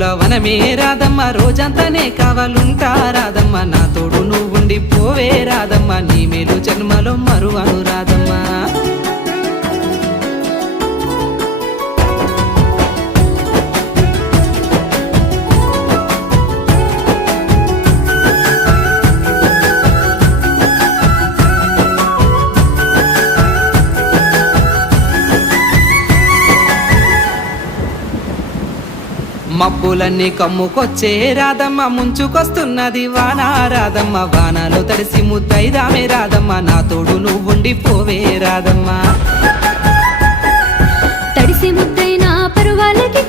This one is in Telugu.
పూల వనమే రాదమ్మ రోజంతానే కావాలుంటా రాదమ్మ నా తోడు నువ్వుండి పోవే రాదమ్మ నీ మేలు జన్మలో మరువను రాదమ్మ మబ్బులన్నీ కమ్ముకొచ్చే రాదమ్మ ముంచుకొస్తున్నది వాన రాదమ్మ వానలో తడిసి ముద్దైదామే రాదమ్మ నా తోడు నువ్వుండి పోవే రాదమ్మ తడిసి ముద్దైన పరువాలకి